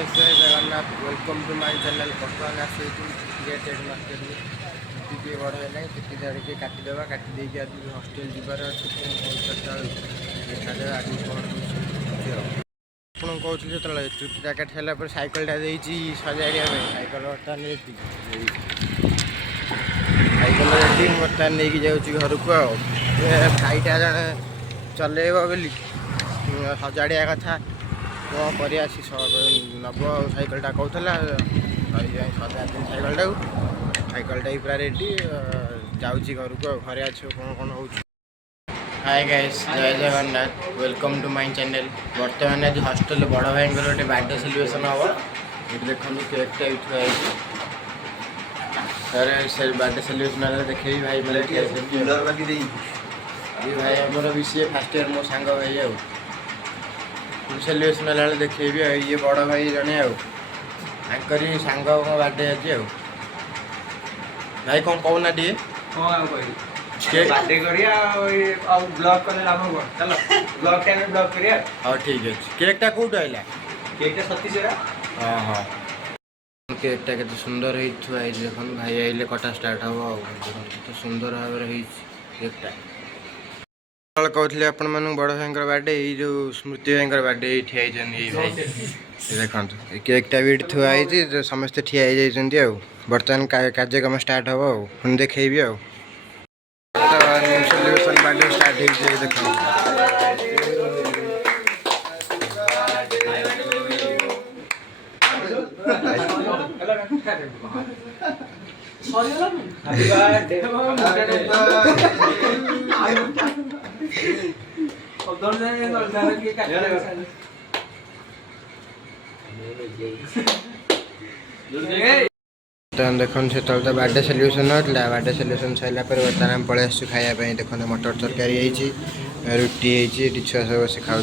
Guys जय Jagannath welcome to my channel. बर्तमान आसे गेट मार्केट में टी बड़ है टी जाके काटिदेवा काटी देकी आज हस्टेल जीवार अच्छे देखा आज कौन आपको कहते जो चुटीटा काटी सारा सैकलटा सजाड़ा सैकल बर्तमान रेडी सैकल रेडी बर्तमान नहीं जाऊँगी घर को भाईटा जड़े चलेब बोली सजाड़ा कथा कौन कर नब सैकलटा कहला सजा दिन सैकलटा सैकलटा पूरा रेडी जाऊँगी घर को घरे अच्छे कौन कौन हो। हाय गाइस जय Jagannath welcome to my channel. बर्तमान आज हॉस्टल बड़ भाई गोटे बर्थडे सेलिब्रेशन हम ये देखो केकटा उठा सर बर्थडे सेलिब्रेशन देखे भाई बोले भाई आमर भी सी फास्ट इयर मो सांग भाई आ सेलिब्रेशन वाला देखेबी ये बड़ भाई जड़े आंकर सांग बर्थडे आज भाई कौन कहना टे ब्लॉग करने लाभ हो चलो ब्लॉग टाइम में ब्लॉग करिया। हाँ ठीक है केकटा कौट आइला केकटा सतीशरा। हाँ हाँ केकटा के सुंदर होई देख भाई आइले कटा स्टार्ट हम तो सुंदर भाव केकटा कहते आपण मन बड़ भाई बर्थडे ये जो स्मृति भाई बर्थडे ये भाई देखो केकटा भी थुआई समस्ते ठिया बर्तमान कार्यक्रम स्टार्ट हम पुणी देखेबी सेलिब्रेशन बर्थडे स्टार्ट हो देखो देखो से तो बर्थडे सेलिब्रेशन होता बर्थडे सेलिब्रेशन सरला बर्तमान आम पलि आसु खायापी देखो मटर तरकारी रुटी छुआ सब बस खाऊँ